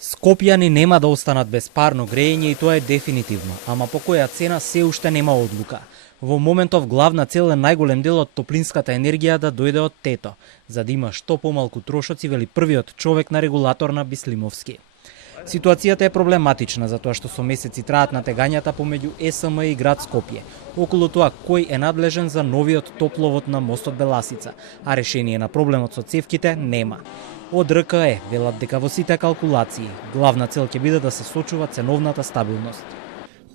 Скопјани нема да останат без парно грејење и тоа е дефинитивно, ама по која цена се уште нема одлука. Во моментов главна цел е најголем дел од топлинската енергија да дојде од ТЕТО, за да има што помалку трошоци, вели првиот човек на регулатор на Бислимовски. Ситуацијата е проблематична затоа што со месеци траат натегањата помеѓу ЕСМ и град Скопје околу тоа кој е надлежен за новиот топловод на мостот Беласица, а решение на проблемот со цевките нема. Од РКЕ велат дека во сите калкулации главна цел ќе биде да се сочува ценовната стабилност.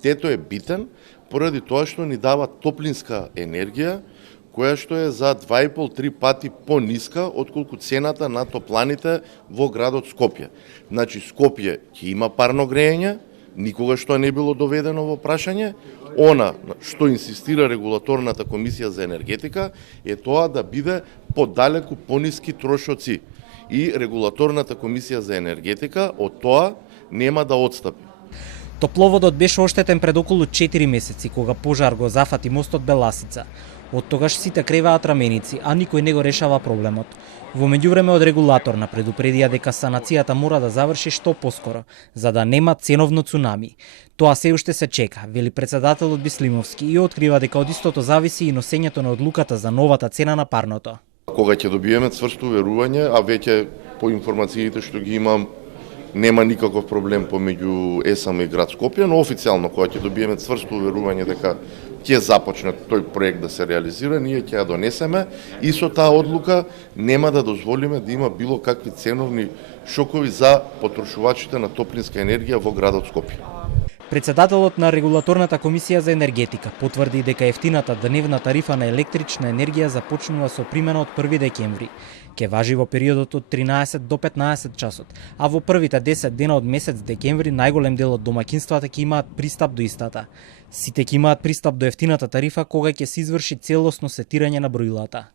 ТЕТО е битен поради тоа што ни дава топлинска енергија која што е за 2,5-3 пати пониска отколку цената на топланите во градот Скопје. Значи Скопје ќе има парно грејење, никогаш тоа не било доведено во прашање. Она што инсистира регулаторната комисија за енергетика е тоа да биде подалеку пониски трошоци. И регулаторната комисија за енергетика од тоа нема да отстапи. Топловодот беше оштетен пред околу 4 месеци кога пожар го зафати мостот Беласица. Од тогаш сите креваат раменици, а никој не го решава проблемот. Во меѓувреме од регулаторна предупредија дека санацијата мора да заврши што поскоро, за да нема ценовно цунами. Тоа се уште се чека, вели председателот Бислимовски и открива дека од истото зависи и носењето на одлуката за новата цена на парното. Кога ќе добиеме цврсто уверување, а веќе по информациите што ги имам, нема никаков проблем помеѓу ЕСМ и град Скопје, но официјално кога ќе добиеме цврсто уверување дека ќе започне тој проект да се реализира, ние ќе ја донесеме и со таа одлука нема да дозволиме да има било какви ценовни шокови за потрошувачите на топлинска енергија во градот Скопје. Председателот на регулаторната комисија за енергетика потврди дека ефтината дневна тарифа на електрична енергија започнува со примена од 1 декември. Ке важи во периодот од 13 до 15 часот, а во првите 10 дена од месец декември најголем дел од домаќинствата ќе имаат пристап до истата. Сите ќе имаат пристап до ефтината тарифа кога ќе се изврши целосно сетирање на броилата.